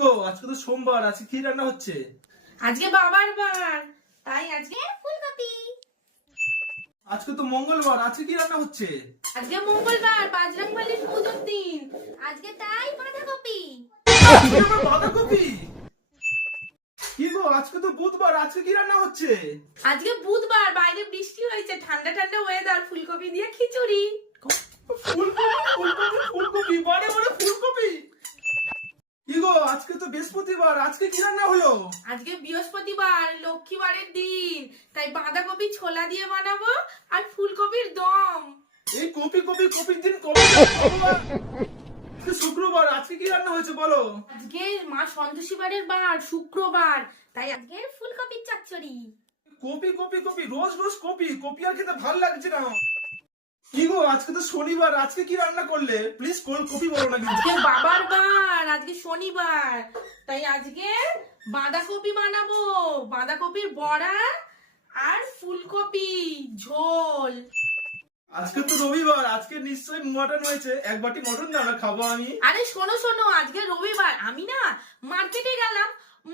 গো আজকে তো সোমবার, আজকে কি রান্না হচ্ছে? আজকে বাবার বার, তাই আজকে ফুলকপি। আজকে তো মঙ্গলবার, আজকে কি রান্না হচ্ছে? আজকে মঙ্গলবার, বাজরংবলীর পুজোর দিন, আজকে তাই বাঁধাকপি। আজকে আবার বাঁধাকপি? কি গো আজকে তো বুধবার, আজকে কি রান্না হচ্ছে? আজকে বুধবার, বাইরে বৃষ্টি হয়েছে, ঠান্ডা ঠান্ডা ওয়েদার, ফুলকপি দিয়ে খিচুড়ি। ফুলকপি ফুলকপি ফুলকপি, বারে বারে ফুলকপি। কি গো আজকে তো বৃহস্পতিবার, আজকে কি রান্না হলো? আজকে বৃহস্পতিবার, লক্ষ্মীবারের দিন, তাই বাঁধাকপি ছোলা দিয়ে বানাবো আর ফুলকপির দম। এই কপি কপি কপির দিন কবে? আজকে শুক্রবার, আজকে কি রান্না হয়েছে বলো? আজকে মা সন্তোষীবারের বার, শুক্রবার, তাই আজকে ফুলকপির চচ্চড়ি। কপি কপি কপি, রোজ রোজ কপি, কপি আর খেতে ভাল লাগছে না। কি গো আজকে তো শনিবার, আজকে কি রান্না করলে? প্লিজ কপি বলো না কিন্তু। আজকে বাবার বার, আজকে শনিবার, তাই আজকে বাঁধাকপি বানাবো, বাঁধাকপির বড়া আর ফুলকপি ঝোল। আজকে তো রবিবার, আজকে নিশ্চয়ই মটন হয়েছে, এক বাটি মটন দাও না, খাবো আমি। আরে শোনো শোনো, আজকে রবিবার, আমি না মার্কেটে গেলাম,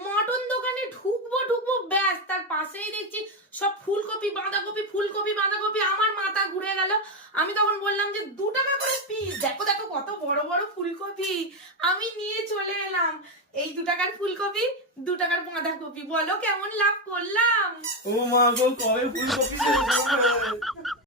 মটন দোকানে ঢুকবো ঢুকবো, ব্যাস তার পাশেই দেখছি সব ফুলকপি বাঁধাকপি, ফুলকপি বাঁধাকপি, আমার মাথা ঘুরে গেল। আমি তখন বললাম যে 2 টাকা করে পিস, দেখো দেখো কত বড় বড় ফুলকপি। আমি নিয়ে চলে এলাম এই 2 টাকার ফুলকপি, 2 টাকার বাঁধাকপি, বলো কেমন লাভ করলাম। ও মা গো, কবে ফুলকপি দেবে?